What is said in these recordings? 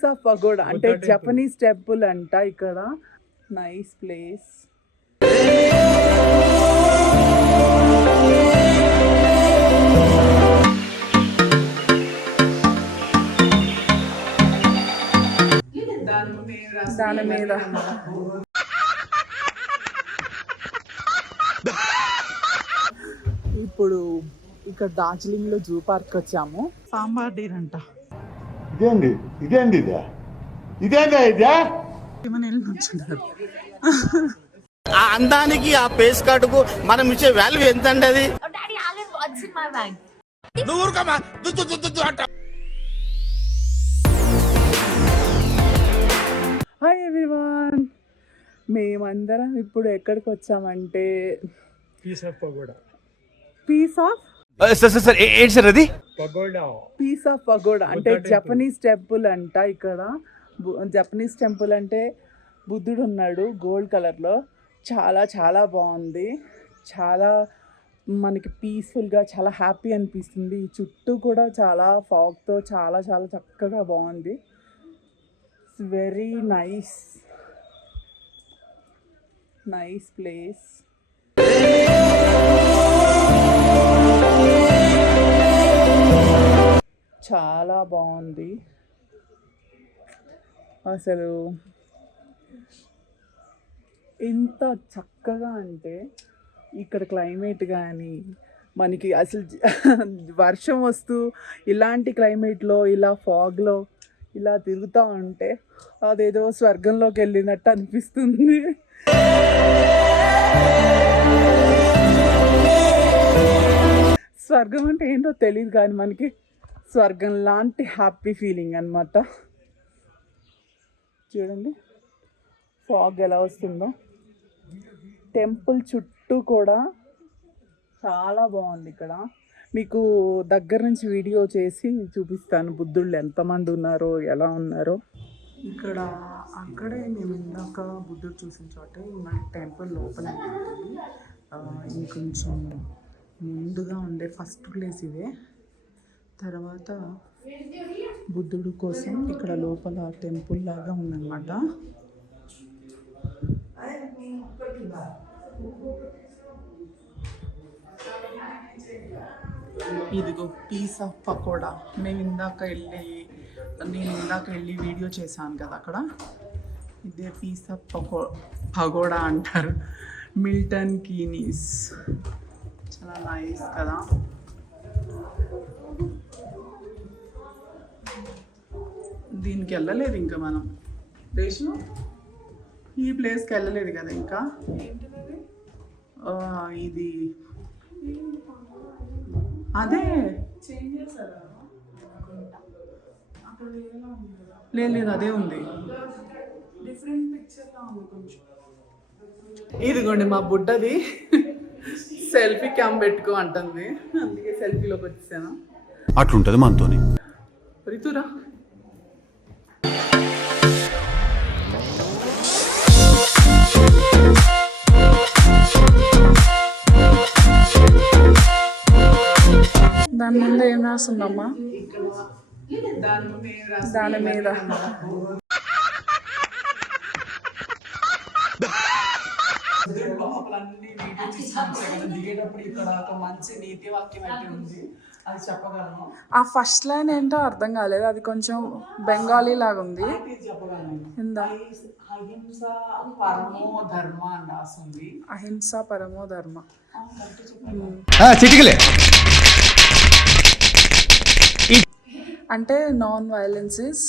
Pisa pagoda అంటే Japanese temple అంట ఇక్కడ. Nice place. దాని మీద ఇప్పుడు ఇక్కడ డార్జిలింగ్ లో జూ పార్క్ వచ్చాము. సాంబార్ డీర్ అంట. ఆ అందానికి ఆ పేస్ కార్డుకు మనం ఇచ్చే వాల్యూ ఎంత అండి అది? హాయ్ ఎవ్రీవన్, మేమందరం ఇప్పుడు ఎక్కడికి వచ్చామంటే పీస్ ఆఫ్ పగోడా అంటే జపనీస్ టెంపుల్ అంట ఇక్కడ. జపనీస్ టెంపుల్ అంటే బుద్ధుడు ఉన్నాడు గోల్డ్ కలర్లో. చాలా చాలా బాగుంది. చాలా మనకి పీస్ఫుల్గా చాలా హ్యాపీ అనిపిస్తుంది. చుట్టూ కూడా చాలా ఫాగ్తో చాలా చాలా చక్కగా బాగుంది. It's very nice place. చాలా బాగుంది అసలు. ఎంత చక్కగా అంటే ఇక్కడ క్లైమేట్ కానీ మనకి అసలు వర్షం వస్తూ ఇలాంటి క్లైమేట్లో ఇలా ఫాగ్లో ఇలా తిరుగుతూ ఉంటే అదేదో స్వర్గంలోకి వెళ్ళినట్టు అనిపిస్తుంది. స్వర్గం అంటే ఏంటో తెలియదు కానీ మనకి స్వర్గం లాంటి హ్యాపీ ఫీలింగ్ అన్నమాట. చూడండి ఫాగ్ ఎలా వస్తుందో. టెంపుల్ చుట్టూ కూడా చాలా బాగుంది. ఇక్కడ మీకు దగ్గర నుంచి వీడియో చేసి చూపిస్తాను బుద్ధుళ్ళు ఎంతమంది ఉన్నారో ఎలా ఉన్నారో. ఇక్కడ అక్కడే మేము ఇందాక బుద్ధుడు చూసిన చోటే మన టెంపుల్ లోపల ఉంటుంది. ఇంకొంచెం ముందుగా ఉండే ఫస్ట్ ప్లేస్ ఇదే. తర్వాత బుద్ధుడు కోసం ఇక్కడ లోపల టెంపుల్ లాగా ఉందన్నమాట. ఇదిగో పీస్ ఆఫ్ పకోడా. నేను ఇందాక వెళ్ళి వీడియో చేశాను కదా అక్కడ. ఇదే పీస్ ఆఫ్ పకోడా అంటారు. మిల్టన్ కీనీస్. చాలా నైస్ కదా. దీనికి వెళ్ళలేదు ఇంకా మనం. దేశం ఈ ప్లేస్కి వెళ్ళలేదు కదా ఇంకా. ఇది అదే లేదు అదే ఉంది. ఇదిగోండి మా బుడ్డది సెల్ఫీ క్యామ్ పెట్టుకో అంటుంది. అందుకే సెల్ఫీలోకి వచ్చేసాను. అట్లుంటది మనతోని. రితురా దాని ముందు ఏం రాస్తుందమ్మా? దాని మీద దిగేటప్పుడు ఇక్కడ ఒక మంచి నీతి వాక్యం అయితే ఉంది, అది చెప్పగలను. ఆ ఫస్ట్ లైన్ ఏంటో అర్థం కాలేదు. అది కొంచెం బెంగాలీ లాగా ఉంది. అహింస పరమో ధర్మ అని రాస్తుంది. అహింస పరమో ధర్మ. అంటే non violence is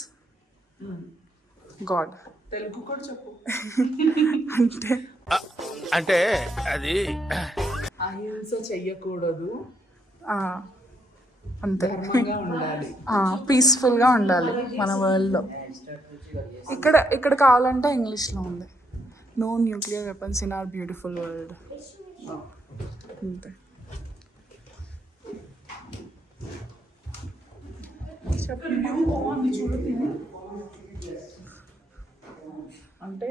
God. Telugu కూడా చెప్పు. అంటే అది అహింస చెయ్యకూడదు, అంతే. పీస్ఫుల్గా ఉండాలి మన వరల్డ్లో. ఇక్కడ కావాలంటే ఇంగ్లీష్లో ఉంది. No nuclear weapons in our beautiful world. అంతే. అంటే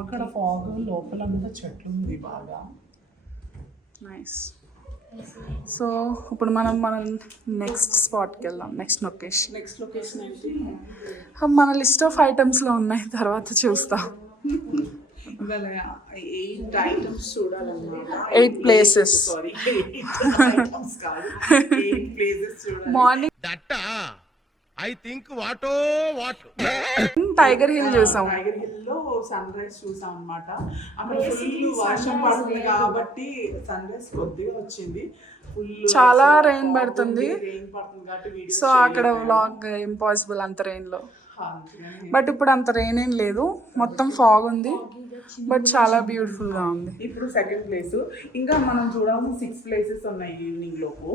ఇక్కడ ఫాగ్ లోపలంతా చెట్లు ఉంది బాగా. నైస్. సో ఇప్పుడు మనం నెక్స్ట్ స్పాట్కి వెళ్దాం. నెక్స్ట్ లొకేషన్ ఏంటి? మన లిస్ట్ ఆఫ్ ఐటమ్స్లో ఉన్నాయి, తర్వాత చూస్తాం. 8 ఐటమ్స్ చూడాలన్నమాట. 8 places. Morning I think what Tiger Hill చూసాం. టైగర్ హిల్ లో సన్ రైజ్ చూసాం అన్నమాట. అక్కడ ఫుల్ వర్షం పడుతుంది కాబట్టి సన్ రైజ్ కొద్దిగా వచ్చింది. చాలా రెయిన్ పడుతుంది, రెయిన్ పడుతుంది కాబట్టి వీడియో సో అక్కడ వ్లాగ్ ఇంపాసిబుల్ అంత రెయిన్లో. బట్ ఇప్పుడు అంత రెయిన్ ఏం లేదు, మొత్తం ఫాగ్ ఉంది, బట్ చాలా బ్యూటిఫుల్గా ఉంది. ఇప్పుడు సెకండ్ ప్లేస్. ఇంకా మనం చూడాల్సిన 6 ప్లేసెస్ ఉన్నాయి ఈవినింగ్ లోపు.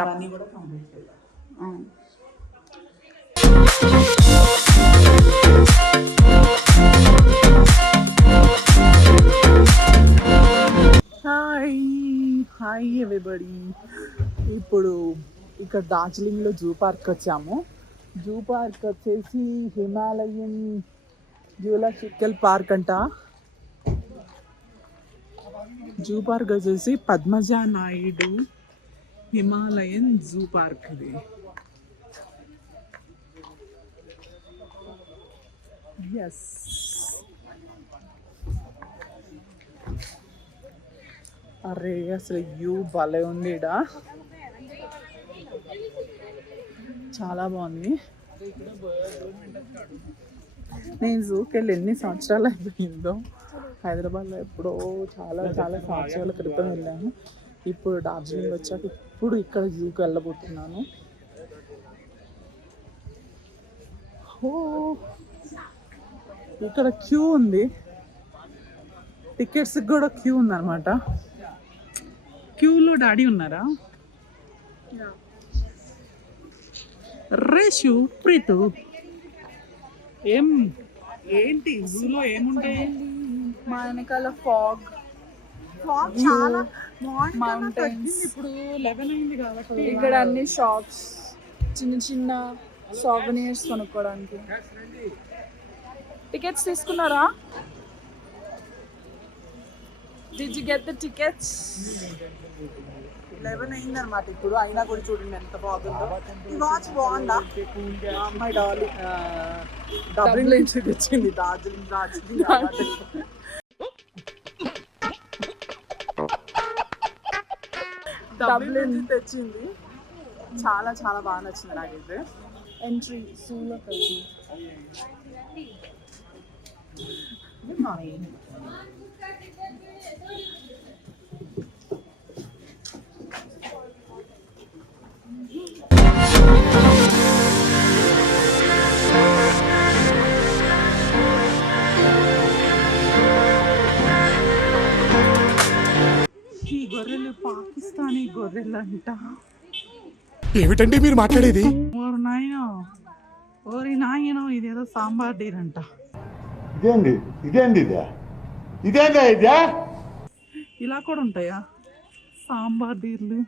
అవన్నీ కూడా కంప్లీట్ చేద్దాం. Hi everybody. ఇప్పుడు ఇక్కడ డార్జిలింగ్లో జూ పార్క్ వచ్చాము. జూ పార్క్ వచ్చేసి హిమాలయన్ జూలాజికల్ పార్క్ అంట. జూ పార్క్ వచ్చేసి Padmaja Naidu Himalayan zoo park. ఇది ఎస్, అరే అసలు వ్యూ భలే ఉంది ఈడ, చాలా బాగుంది. నేను జూకి వెళ్ళి ఎన్ని సంవత్సరాలు అయిపోయిందో. హైదరాబాద్లో ఎప్పుడో చాలా చాలా సంవత్సరాల క్రితం వెళ్ళాను. ఇప్పుడు డార్జిలింగ్ వచ్చాక ఇప్పుడు ఇక్కడ జూకి వెళ్ళబోతున్నాను. ఓ, ఇక్కడ క్యూ ఉంది, టికెట్స్కి కూడా క్యూ ఉందన్నమాట. క్యూలో డాడీ ఉన్నారా? రేషు ప్రీతు ఏంటి జూలో ఏముంటాయి? మా వెనకాల ఫాగ్ చాలా మౌంటైన్స్. ఇప్పుడు 11 అయింది కాబట్టి ఇక్కడ అన్ని షాప్స్, చిన్న చిన్న సోవెనియర్స్ కొనుక్కోవడానికి. టికెట్స్ తీసుకున్నారా? Did you get the tickets? 11 అయింది అనమాట ఇప్పుడు. అయినా కూడా చూడండి ఎంత బాగుందో. ఈ వాచ్ బాగుందా? అమ్మాయి డాలీ డబ్లింగ్ నుంచి తెచ్చింది. డార్జిలింగ్ డబ్లింగ్ నుంచి తెచ్చింది. చాలా చాలా బాగా నచ్చింది నాకైతే. ఎంట్రీ జూలో కలిసి ఈ గొర్రెలు పాకిస్తానీ గొర్రెలు అంట. ఏమిటండి మీరు మాట్లాడేది? ఓరి నాయనో ఇదేదో సాంబార్ డీర్ అంట. ఇదేందా ఇలా కూడా ఉంటాయా సాంబార్ డీర్లు?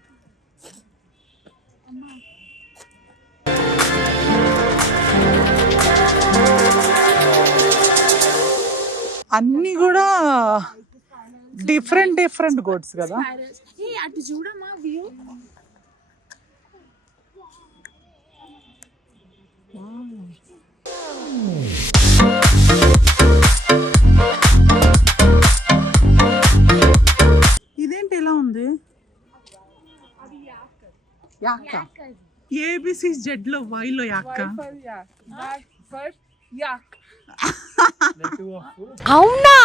అన్నీ కూడా డిఫరెంట్ గోడ్స్ కదా. అటు చూడమ్మా వ్యూ. ఇదేంటి ఎలా ఉంది? యాక్క. ఏబిసి జెడ్ లో వై లో యాక్క. అవునా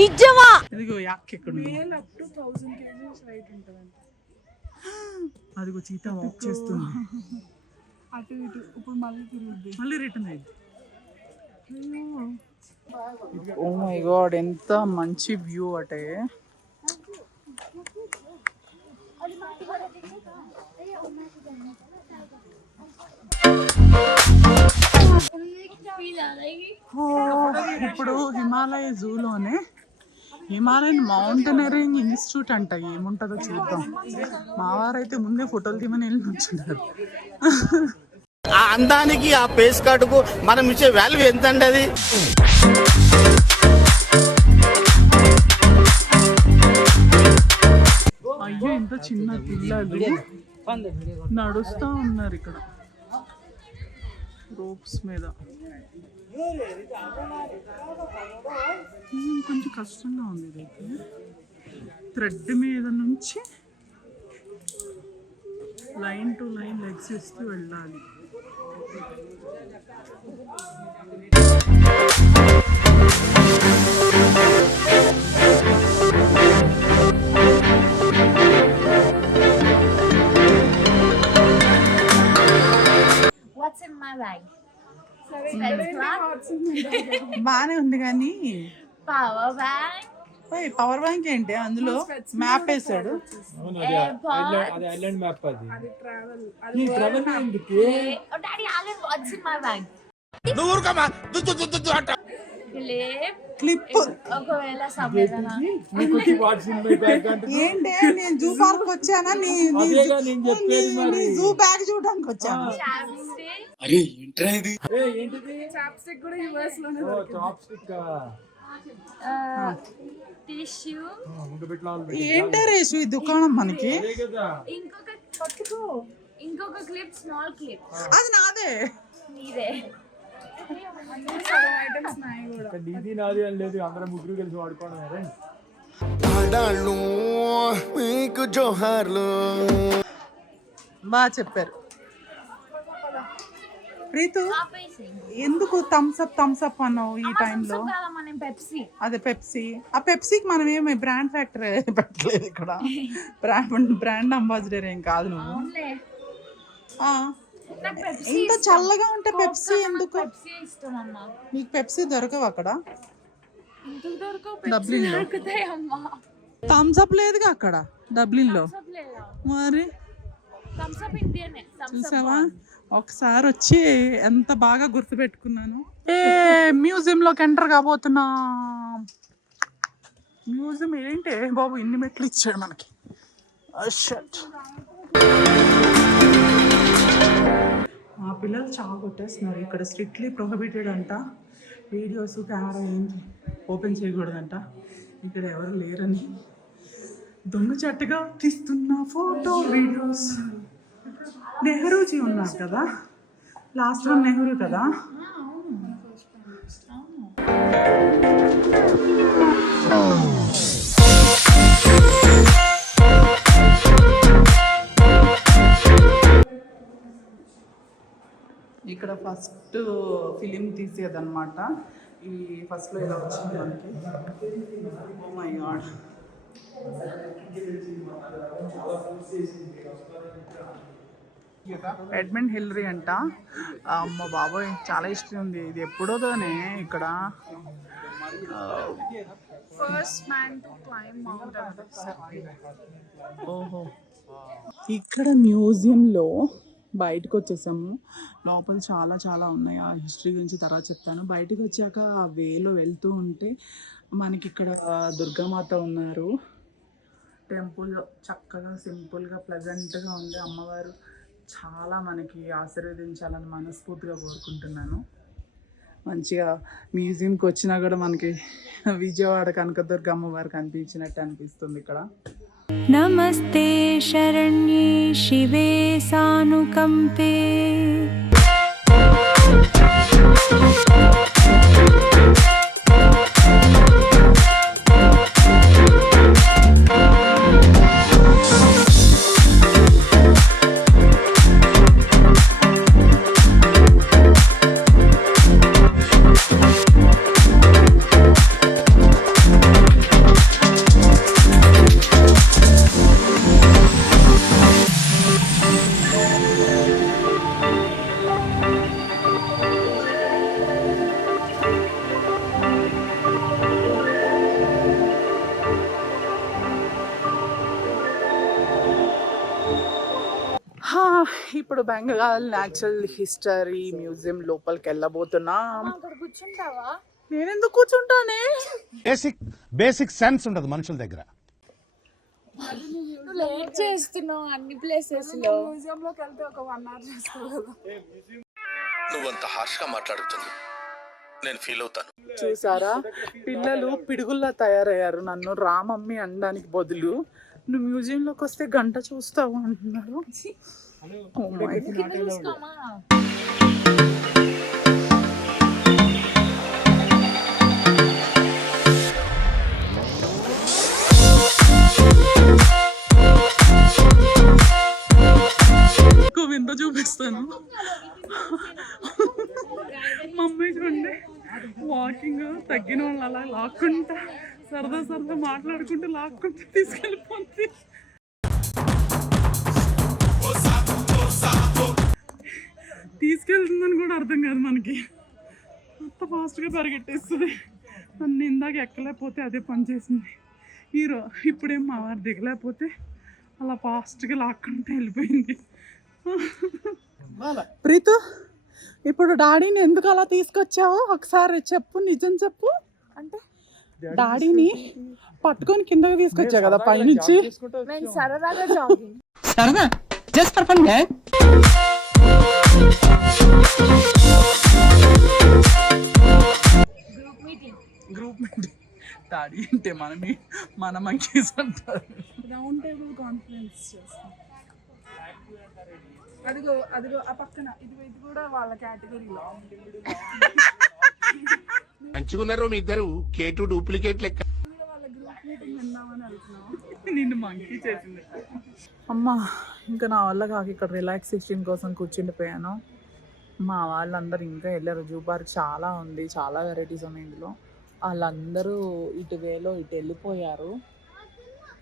నిజమా? ఇదిగో యాక్ ఎక్కడ ఉంది? అదిగో చీతా వాక్ చేస్తుంది. అటు ఇటు. ఇప్పుడు మళ్ళీ తిరుగుద్ది, మళ్ళీ రిటర్న్ అయింది. ఓ మై గాడ్, ఎంత మంచి వ్యూ అటే. ఇప్పుడు హిమాలయ జూలోనే హిమాలయన్ మౌంటైనరింగ్ ఇన్స్టిట్యూట్ అంట. ఏముంటుందో చూద్దాం. మా వారైతే ముందే ఫోటోలు తీమని వెళ్ళి నుంచున్నారు. ఆ అందానికి ఆ ఫేస్ కార్డుకు మనం ఇచ్చే వాల్యూ ఎంత అండి అది? అయ్యో ఎంత చిన్న పిల్లలు నడుస్తూ ఉన్నారు ఇక్కడ రోప్స్ మీద. కొంచెం కష్టంగా ఉంది ఇదైతే. థ్రెడ్ మీద నుంచి లైన్ టు లైన్ లెగ్స్ ఇస్తూ వెళ్ళాలి. What's in my bag? బానే ఉంది కానీ Power bank. పవర్ బ్యాంక్ ఏంటి అందులో మ్యాప్ వేసాడు. అది ఐలాండ్ మ్యాప్ అది ఈ ట్రావెల్ ఎందుకు Oh, Daddy, Alan, what's in my bag? నువ్వు ఊరుకోమా. Clip. క్లిప్ ఒకవేళ సంవేదన. నీకు వాట్స్ ఇన్ మై బ్యాగ్ అంటే ఏంటి? నేను జూ పార్క్ వచ్చానా? అదేగా నేను చెప్పేది మరి. జూ బ్యాగ్ చూడడానికి వచ్చాను. Chapstick. ఏంటిది చాప్స్టిక్ కూడా యూఎస్ లోనే చాప్ స్టిక్ Tissue. ఏంటే రేసు ఈ దుకాణం మనకి? కదా ఇంకొక క్లిప్, స్మాల్ క్లిప్. అది నాదే. నీదే. ఐటమ్స్ నాయి కూడా. నీది నాది అని లేదు, అందరం ముగ్గురు కలిసి వాడుకోవడం. ఆడాళ్ళు మీకు జోహార్లు. బాగా చెప్పారు. ప్రీతు ఆపేసి. ఎందుకు థమ్స్ అప్ అన్నావు ఈ టైంలో? మనం పెప్సీ. అదే పెప్సీ. ఆ పెప్సీకి మనం ఏమి బ్రాండ్ ఫ్యాక్టరీ పెట్టలేదు ఇక్కడ. బ్రాండ్ అంబాసిడర్ ఏం కాదు నువ్వు. అవునులే. ఆ, నాకు పెప్సీ ఇంత చల్లగా ఉంటే పెప్సీ ఎందుకు? పెప్సీ ఇష్టం అన్న. నీకు పెప్సీ దొరకవు అక్కడ? ఇందుకు దొరకవు. డబ్లిన్ లో దొరుకుతాయి అమ్మా. థమ్స్ అప్ లేదుగా అక్కడ డబ్లిన్ లో. థమ్స్ అప్ లేదా? మరి థమ్స్ అప్ ఇండియనే. చూసావా ఒకసారి వచ్చి ఎంత బాగా గుర్తుపెట్టుకున్నాను. మ్యూజియం లోకి ఎంటర్ కాబోతున్నా. మ్యూజియం ఏంటి బాబు ఇన్ని మెట్లు ఇచ్చాడు మనకి. మా పిల్లలు చాలా కొట్టేస్తున్నారు. ఇక్కడ స్ట్రిక్ట్లీ ప్రొహిబిటెడ్ అంట. వీడియోస్ కెమెరా ఏం ఓపెన్ చేయకూడదంట. ఇక్కడ ఎవరు లేరని దొంగ చట్టగా తీస్తున్న ఫోటో వీడియోస్. నెహ్రూజీ ఉన్నారు కదా, లాస్ట్ వన్ నెహ్రూ కదా. ఇక్కడ ఫస్ట్ ఫిలిం తీసేదన్నమాట. ఈ ఫస్ట్లో ఇలా వచ్చింది మనకి. Oh my god. Edmund Hillary అంట. అమ్మ బాబోయ్ చాలా ఇష్టం ఉంది. ఇది ఎప్పుడోదోనే ఇక్కడ. First man to climb Mount Everest. ఓహో, ఇక్కడ మ్యూజియంలో బయటకు వచ్చేసాము. లోపల చాలా చాలా ఉన్నాయి. ఆ హిస్టరీ గురించి తర్వాత చెప్తాను. బయటకు వచ్చాక ఆ వేలో వెళ్తూ ఉంటే మనకి ఇక్కడ దుర్గామాత ఉన్నారు. టెంపుల్ చక్కగా సింపుల్గా ప్లెజెంట్గా ఉంది. అమ్మవారు చాలా మనకి ఆశీర్వదించాలని మనస్ఫూర్తిగా కోరుకుంటున్నాను. మంచిగా మ్యూజియంకి వచ్చినా కూడా మనకి విజయవాడ కనకదుర్గ అమ్మవారు కనిపించినట్టు అనిపిస్తుంది ఇక్కడ. నమస్తే శరణ్యే శివే సానుకంపే. ఇప్పుడు బెంగాల్ న్యాచురల్ హిస్టరీ మ్యూజియం లోపలికి వెళ్ళబోతున్నాం. అక్కడ కూర్చుంటావా? నేను ఎందుకు కూర్చుంటానే? బేసిక్ సెన్స్ ఉండదు మనుషుల దగ్గర. నువ్వు లేట్ చేస్తున్నావు అన్ని ప్లేసెస్ లో. మ్యూజియం లోకి వెళ్తే ఒక 1 hour చేసుకోవాలి. నువ్వంత హార్ష్గా మాట్లాడుతుంది నేను ఫీల్ అవుతాను. చూసారా పిల్లలు పిడుగుల్లా తయారయ్యారు. నన్ను రామమ్మి అనడానికి బదులు నువ్వు మ్యూజియంలోకి వస్తే గంట చూస్తావు అంటున్నారు. Oh my God. కింద చూసుకోమా? ఇంకో వింత చూపిస్తాను. మమ్మీ చూడండి వాకింగ్ తగ్గిన వాళ్ళు అలా లాక్కుంటా సరదా సరదా మాట్లాడుకుంటూ లాక్కుంటూ తీసుకెళ్ళిపోతుంది. తీసుకెళ్తుందని కూడా అర్థం కాదు మనకి, అంత ఫాస్ట్గా పరిగెట్టేస్తుంది. నన్ను ఇందాక ఎక్కలేకపోతే అదే పని చేసింది. ఇప్పుడేం మా వారు దిగలేకపోతే అలా ఫాస్ట్గా లాక్కుంటూ వెళ్ళిపోయింది. ప్రీతు, ఇప్పుడు డాడీని ఎందుకు అలా తీసుకొచ్చావో ఒకసారి చెప్పు, నిజం చెప్పు. అంటే డాడీని పట్టుకొని కిందకి తీసుకొచ్చావు కదా పైనుంచి. నేను సరదాగా జాగింగ్. సరదా just for fun. Group meeting daddy అంటే మన మంకీస్ అంటారు. రౌండ్ టేబుల్ కాన్ఫరెన్స్ చేస్తాం. అదిగో ఆ పక్కన ఇది కూడా వాళ్ళ కేటగిరీలో. మంచిగున్నారు మీ ఇద్దరు కేటు డూప్లికేట్ లెక్క. వాళ్ళ గ్రూప్ మీటింగ్ విందామని వెళ్తున్నాం. నిన్ను మంకీ చేసింది. అమ్మా ఇంకా నా వల్ల కాక ఇక్కడ రిలాక్సేషన్ కోసం కూర్చుండిపోయాను. మా వాళ్ళందరూ ఇంకా వెళ్ళారు. జూ పార్క్ చాలా ఉంది, చాలా వెరైటీస్ ఉన్నాయి ఇందులో. వాళ్ళందరూ ఇటు వేలో ఇటు వెళ్ళిపోయారు.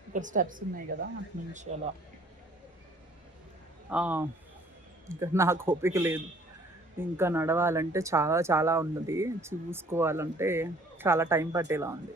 ఇక్కడ స్టెప్స్ ఉన్నాయి కదా అటు నుంచి అలా. ఇంకా నాకు ఓపిక లేదు, ఇంకా నడవాలంటే చాలా చాలా ఉన్నది, చూసుకోవాలంటే చాలా టైం పట్టేలా ఉంది.